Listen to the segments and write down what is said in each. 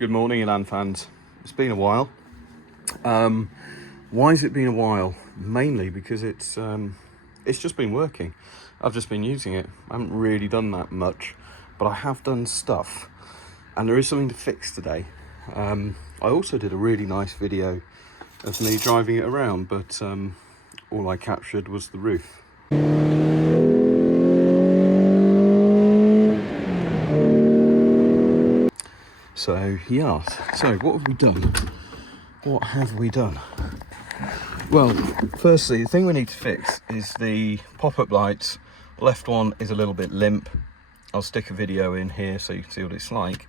Good morning, Elan fans. It's been a while. Why has it been a while? Mainly because it's just been working. I've just been using it. I haven't really done that much, but I have done stuff, and there is something to fix today. I also did a really nice video of me driving it around, but all I captured was the roof. So yeah, so what have we done? What have we done? Well, firstly, the thing we need to fix is the pop-up lights. Left one is a little bit limp. I'll stick a video in here so you can see what it's like.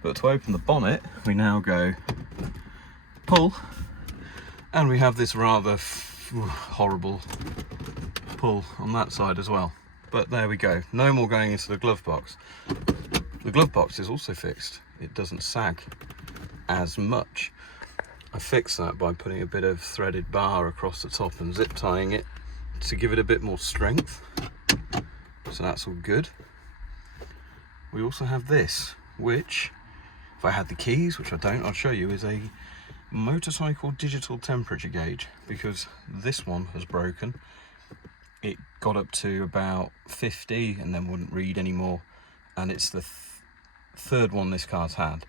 But to open the bonnet, we now go pull, and we have this rather horrible pull on that side as well. But there we go, no more going into the glove box. The glove box is also fixed. It doesn't sag as much. I fixed that by putting a bit of threaded bar across the top and zip tying it to give it a bit more strength. So that's all good. We also have this, which, if I had the keys, which I don't, I'll show you, is a motorcycle digital temperature gauge, because this one has broken. It got up to about 50 and then wouldn't read anymore, and it's the third one this car's had,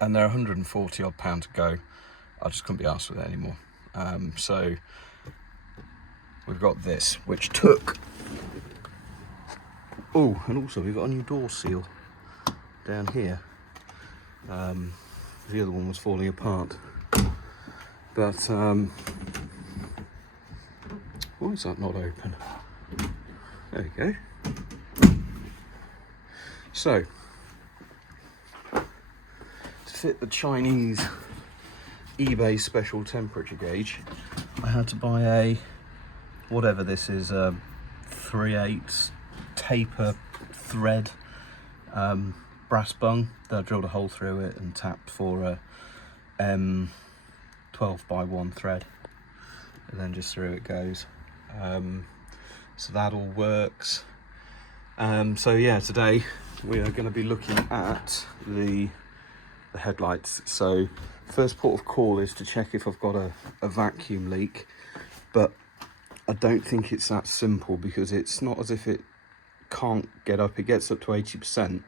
and they're 140 odd pound to go. I just couldn't be arsed with it anymore. So we've got this, which took, oh, and also we've got a new door seal down here. The other one was falling apart, but why is that not open? There we go. So, to fit the Chinese eBay special temperature gauge, I had to buy a, whatever this is, 3/8 taper thread brass bung that I drilled a hole through it and tapped for a 12x1 thread, and then just through it goes. So that all works. So yeah, today we are going to be looking at the headlights. So first port of call is to check if I've got a vacuum leak, but I don't think it's that simple, because it's not as if it can't get up. It gets up to 80%.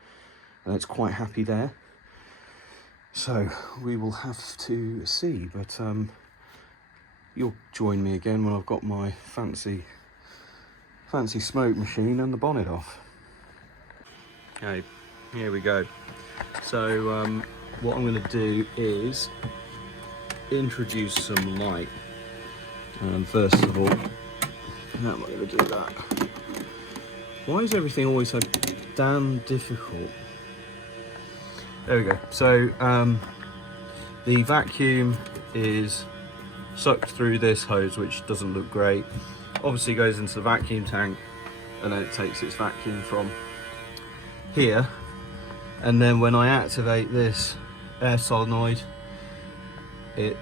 And it's quite happy there, so we will have to see. But you'll join me again when I've got my fancy smoke machine and the bonnet off. Okay, here we go. So what I'm going to do is introduce some light, and first of all, how am I going to do that? Why is everything always so damn difficult? There we go. So the vacuum is sucked through this hose, which doesn't look great. Obviously goes into the vacuum tank, and then it takes its vacuum from here. And then when I activate this air solenoid, it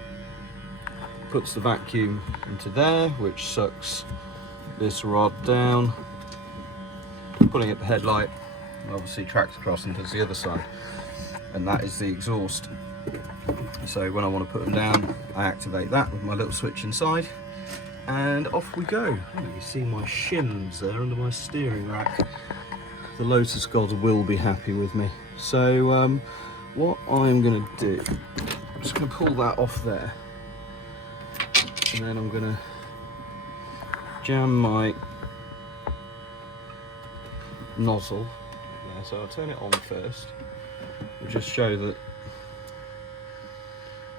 puts the vacuum into there, which sucks this rod down, pulling at the headlight, and obviously tracks across and does the other side. And that is the exhaust. So when I want to put them down, I activate that with my little switch inside, and off we go. Oh, you see my shims there under my steering rack. The Lotus gods will be happy with me. So what I'm going to do, I'm just going to pull that off there, and then I'm going to jam my nozzle there. So I'll turn it on first. We'll just show that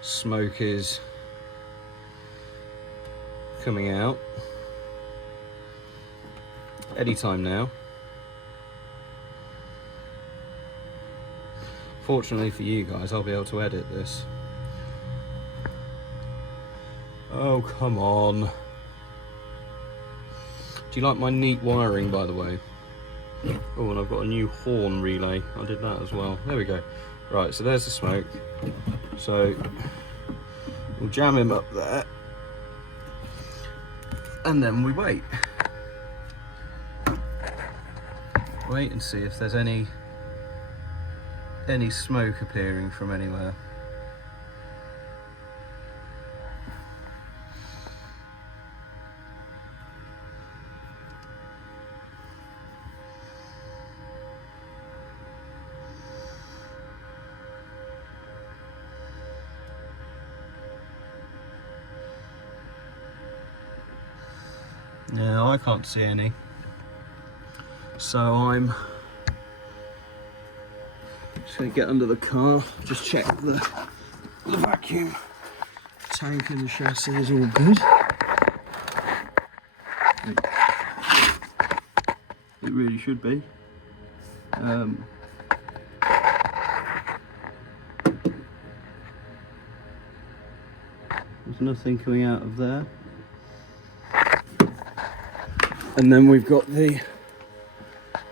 smoke is coming out anytime now. Fortunately for you guys, I'll be able to edit this. Oh, come on. Do you like my neat wiring, by the way? Oh, and I've got a new horn relay. I did that as well. There we go. Right, so there's the smoke. So we'll jam him up there, and then we wait. Wait and see if there's any smoke appearing from anywhere. No, I can't see any. So I'm just going to get under the car, just check the vacuum tank and the chassis is all good. It really should be. There's nothing coming out of there. And then we've got the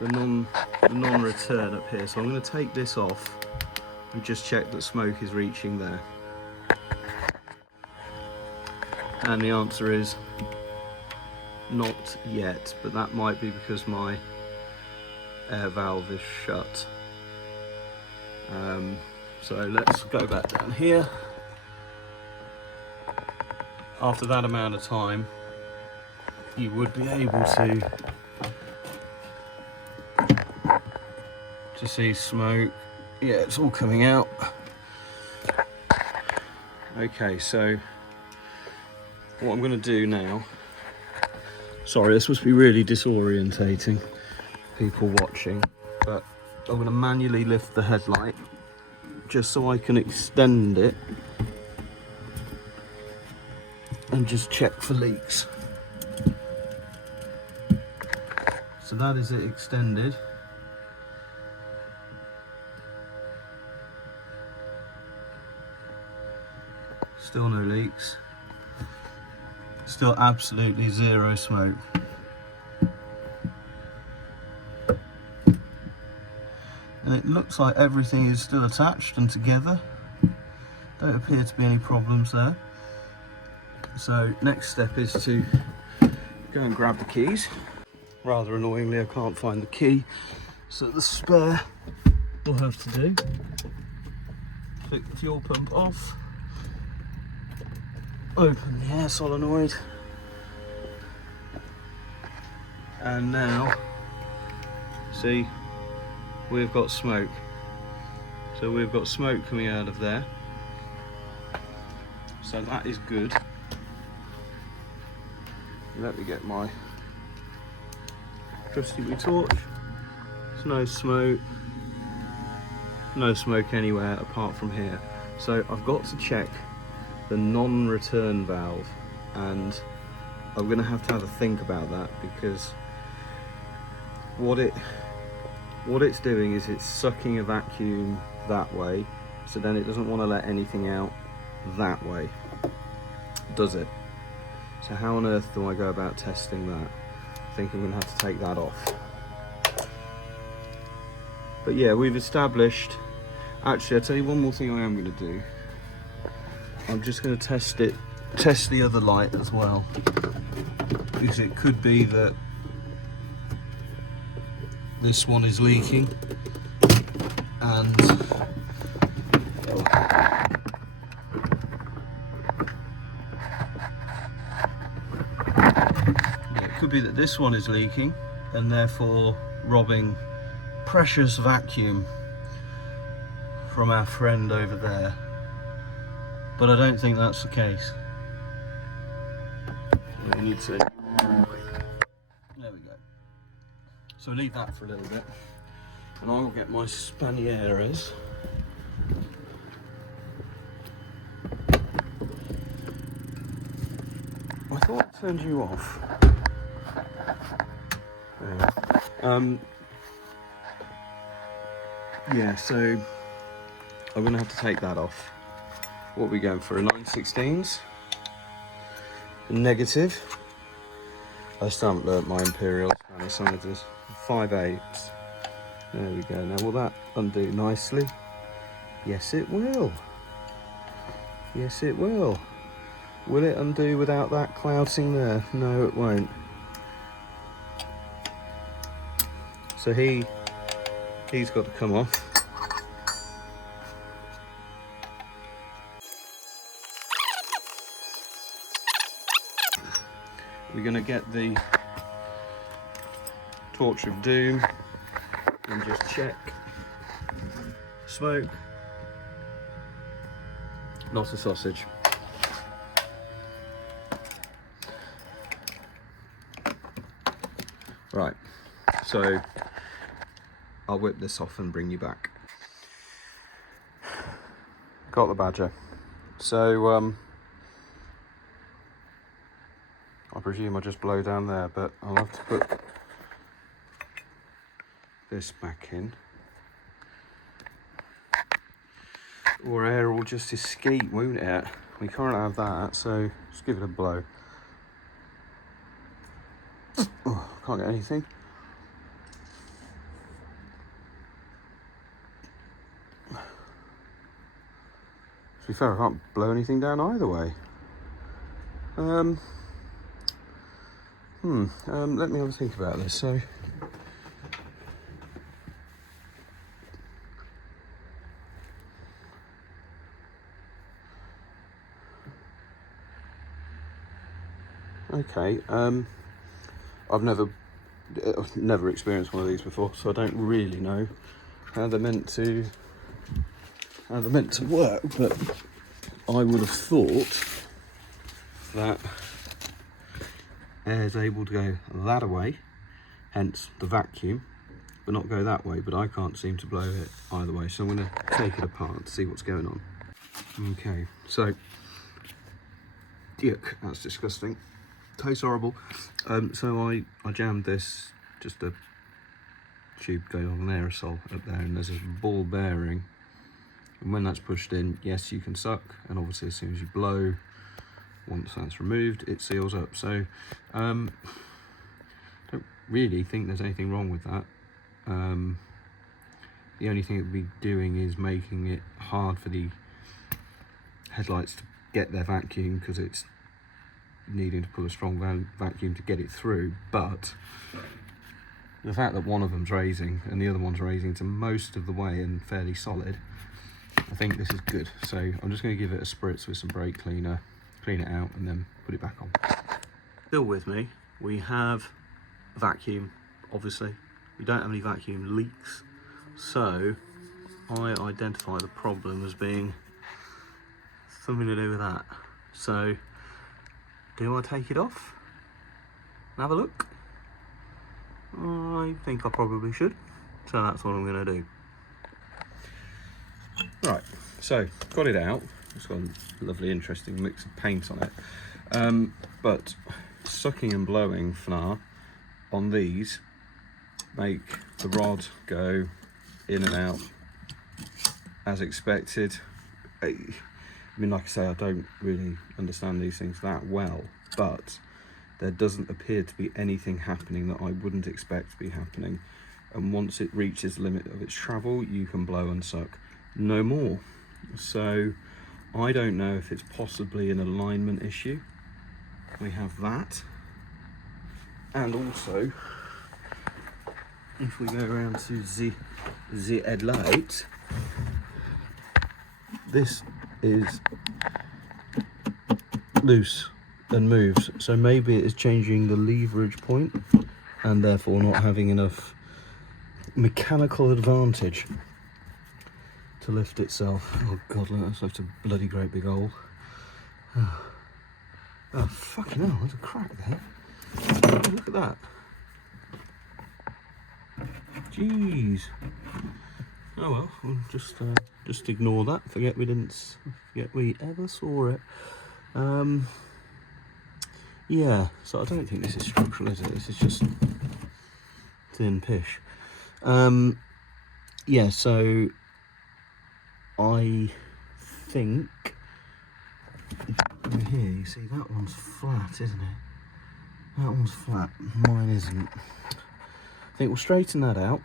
non-return up here. So I'm going to take this off and just check that smoke is reaching there. And the answer is not yet, but that might be because my air valve is shut. So let's go back down here. After that amount of time, you would be able to see smoke. Yeah, it's all coming out. Okay, so what I'm going to do now, sorry, this must be really disorientating people watching, but I'm going to manually lift the headlight just so I can extend it and just check for leaks. So that is it extended. Still no leaks. Still absolutely zero smoke. And it looks like everything is still attached and together. Don't appear to be any problems there. So next step is to go and grab the keys. Rather annoyingly, I can't find the key, so the spare will have to do. Flick the fuel pump off. Open the air solenoid. And now, see, we've got smoke. So we've got smoke coming out of there. So that is good. Let me get my trusty wee torch. There's no smoke. No smoke anywhere apart from here. So I've got to check the non-return valve, and I'm going to have a think about that, because what it's doing is it's sucking a vacuum that way, so then it doesn't want to let anything out that way, does it? So how on earth do I go about testing that? I think I'm going to have to take that off. But yeah, we've established. Actually, I'll tell you one more thing I am going to do. I'm just going to test the other light as well, because it could be that this one is leaking, and it could be that this one is leaking and therefore robbing precious vacuum from our friend over there. But I don't think that's the case. We need to. There we go. So leave that for a little bit, and I will get my Spanieras. I thought I turned you off. There. Yeah, so I'm going to have to take that off. What are we going for, a 9/16? Negative. I still haven't learnt my imperial Spanish sizes. 5/8. There we go. Now will that undo nicely? Yes it will. Yes it will. Will it undo without that clouting there? No it won't. So he's got to come off. We're going to get the torch of doom and just check. Smoke. Not a sausage. Right, so I'll whip this off and bring you back. Got the badger. So I presume I'll just blow down there, but I'll have to put this back in, or air will just escape, won't it? We can't have that, so just give it a blow. Oh, can't get anything. To be fair, I can't blow anything down either way. Let me have a think about this. So, okay, I've never experienced one of these before, so I don't really know how they're meant to work, but I would have thought that air is able to go that way, hence the vacuum, but not go that way. But I can't seem to blow it either way, so I'm going to take it apart to see what's going on. Okay, so yuck, that's disgusting. Tastes horrible. So I jammed this, just a tube going on an aerosol up there, and there's a ball bearing, and when that's pushed in, yes, you can suck, and obviously as soon as you blow, once that's removed, it seals up. So don't really think there's anything wrong with that. The only thing it would be doing is making it hard for the headlights to get their vacuum, because it's needing to pull a strong vacuum to get it through. But the fact that one of them's raising and the other one's raising to most of the way and fairly solid, I think this is good. So I'm just going to give it a spritz with some brake cleaner, clean it out, and then put it back on. Still with me, we have a vacuum, obviously. We don't have any vacuum leaks, so I identify the problem as being something to do with that. So do I take it off and have a look? I think I probably should, so that's what I'm going to do. Right, so got it out. It's got a lovely interesting mix of paint on it, but sucking and blowing FNAR on these make the rod go in and out as expected. I mean, like I say, I don't really understand these things that well, but there doesn't appear to be anything happening that I wouldn't expect to be happening, and once it reaches the limit of its travel, you can blow and suck no more. So I don't know if it's possibly an alignment issue. We have that, and also if we go around to the headlight, this is loose and moves, so maybe it is changing the leverage point and therefore not having enough mechanical advantage to lift itself. Oh god, look, that's left a bloody great big hole. Oh fucking hell, there's a crack there. Oh, look at that. Jeez. Oh well, we'll just ignore that. Forget we ever saw it. Yeah, so I don't think this is structural, is it? This is just thin pish. Yeah, so I think over here, you see that one's flat, isn't it? That one's flat, mine isn't. I think we'll straighten that out,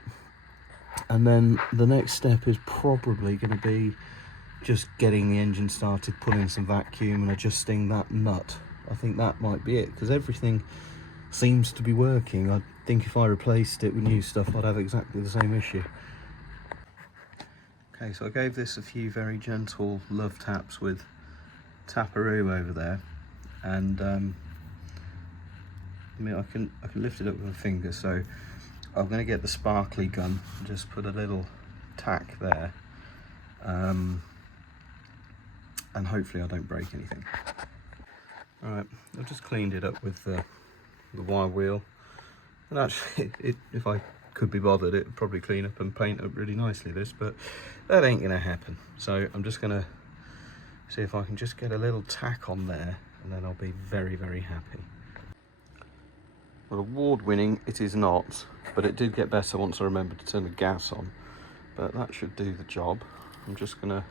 and then the next step is probably going to be just getting the engine started, putting some vacuum and adjusting that nut. I think that might be it, because everything seems to be working. I think if I replaced it with new stuff, I'd have exactly the same issue. Okay, so I gave this a few very gentle love taps with Taparoo over there, and I mean, I can lift it up with a finger, so I'm going to get the sparkly gun and just put a little tack there, and hopefully I don't break anything. Alright, I've just cleaned it up with the wire wheel, and actually if I could be bothered, it would probably clean up and paint up really nicely, this, but that ain't going to happen. So I'm just going to see if I can just get a little tack on there, and then I'll be very, very happy. Well, award-winning it is not, but it did get better once I remembered to turn the gas on. But that should do the job. I'm just going to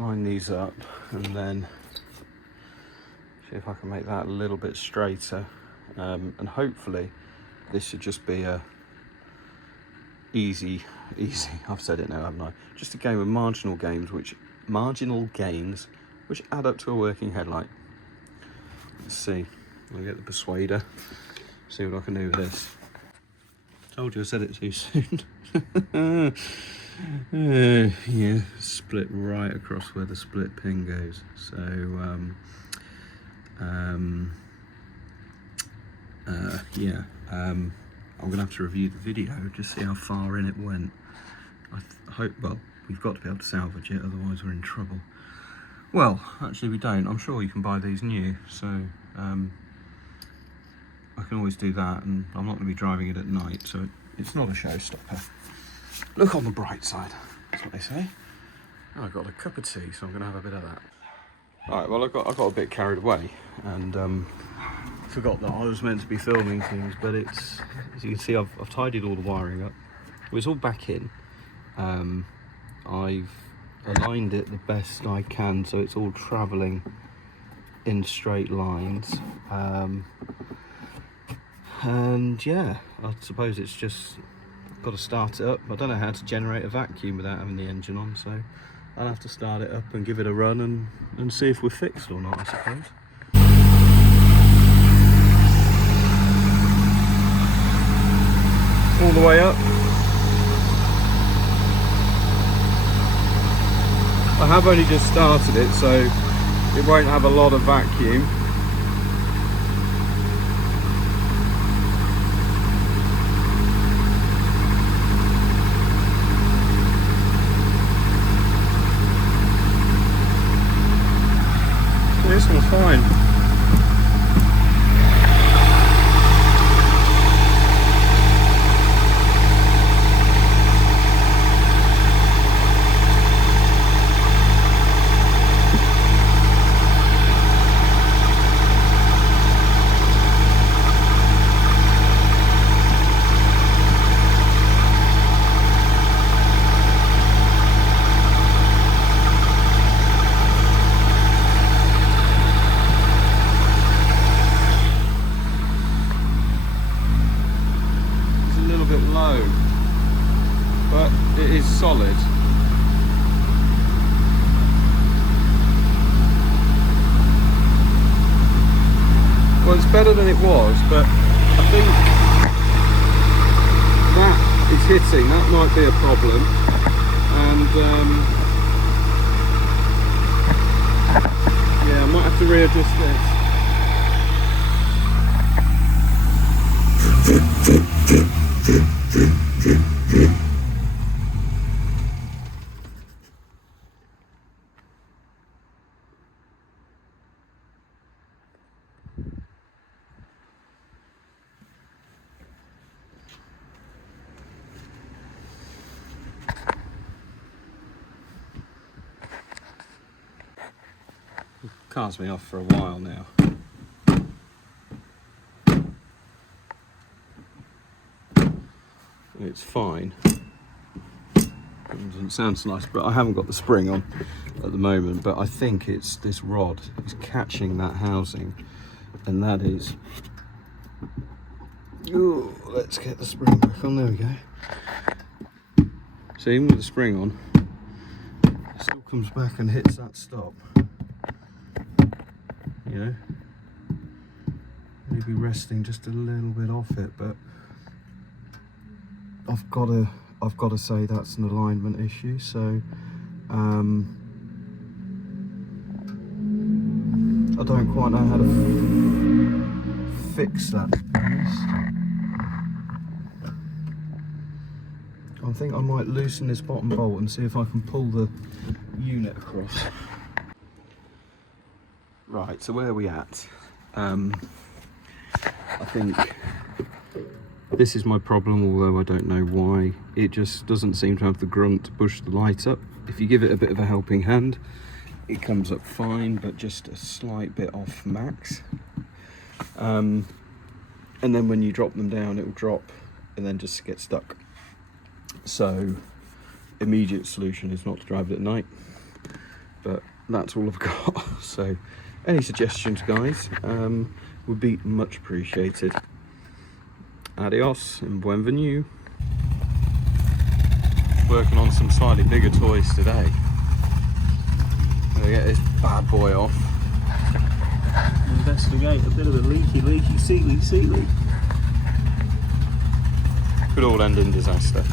line these up and then see if I can make that a little bit straighter. And hopefully this should just be a easy, I've said it now, haven't I? Just a game of marginal gains which add up to a working headlight. Let's see. I'll get the persuader, see what I can do with this. Told you I said it too soon. Yeah, split right across where the split pin goes. So, yeah, I'm going to have to review the video, just see how far in it went. I hope, well, we've got to be able to salvage it, otherwise we're in trouble. Well, actually we don't. I'm sure you can buy these new, so I can always do that, and I'm not going to be driving it at night, so it's not a showstopper. Look on the bright side, that's what they say. Oh, I've got a cup of tea, so I'm going to have a bit of that. Alright, well I got a bit carried away, and forgot that I was meant to be filming things, but it's, as you can see, I've tidied all the wiring up. It was all back in. I've aligned it the best I can, so it's all travelling in straight lines. And yeah, I suppose it's just got to start it up. I don't know how to generate a vacuum without having the engine on, so I'll have to start it up and give it a run and see if we're fixed or not, I suppose. All the way up. I have only just started it, so it won't have a lot of vacuum. This one's fine. Low, but it is solid. Well, it's better than it was, but I think that is hitting. That might be a problem, and yeah, I might have to readjust this. Car's been off for a while now. It's fine. It doesn't sound so nice, but I haven't got the spring on at the moment, but I think it's this rod is catching that housing and that is, ooh, let's get the spring back on, there we go. So even with the spring on, it still comes back and hits that stop, you know. Maybe resting just a little bit off it, but I've got to say that's an alignment issue. So I don't quite know how to fix that, to be honest. I think I might loosen this bottom bolt and see if I can pull the unit across. Right, so where are we at? I think this is my problem, although I don't know why. It just doesn't seem to have the grunt to push the light up. If you give it a bit of a helping hand, it comes up fine, but just a slight bit off max. And then when you drop them down, it will drop and then just get stuck. So immediate solution is not to drive it at night, but that's all I've got. So any suggestions, guys, would be much appreciated. Adios and bienvenue. Working on some slightly bigger toys today. I'm gonna get this bad boy off. Investigate a bit of a leaky sea leak. Could all end in disaster.